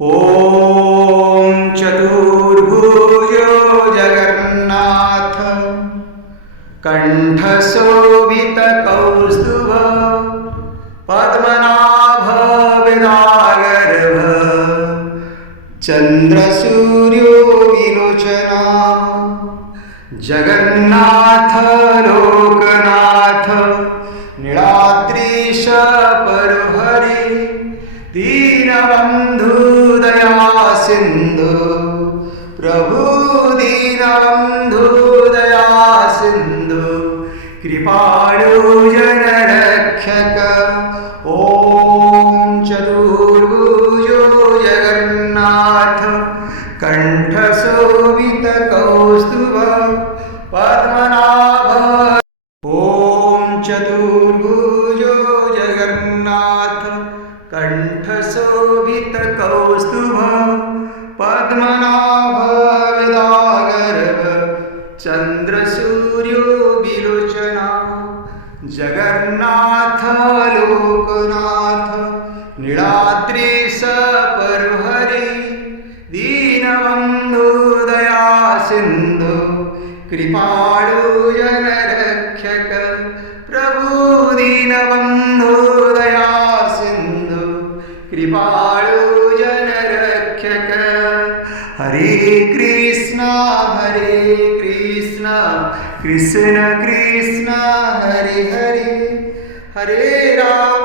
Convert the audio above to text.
Om चतुर्भुजो Jagannath कण्ठशोभितकौस्तुभ पद्मनाभविदागर्भ चन्द्रसूर्यो विलोचना Jagannath Loknath नीलाद्रीश परहरि Dinabandhu Daya Sindhu Prabhu Dinabandhu Daya Sindhu कृपाळु जनरक्षक Om चतुर्भुजो Jagannath कण्ठशोभितकौस्तुभ Padmanabha Om चतुर्भुजो Jagannath कण्ठशोभितकौस्तुभ पद्मनाभविदागर्भ चन्द्रसूर्यो विलोचना Jagannath Loknath नीलाद्रीश परहरि Dinabandhu Daya Sindhu कृपाळु जनरक्षक Prabhu Dinabandhu Daya Sindhu कृपाळु जनरक्षक Hare Krishna Krishna Krishna Hare Hare Hare Ram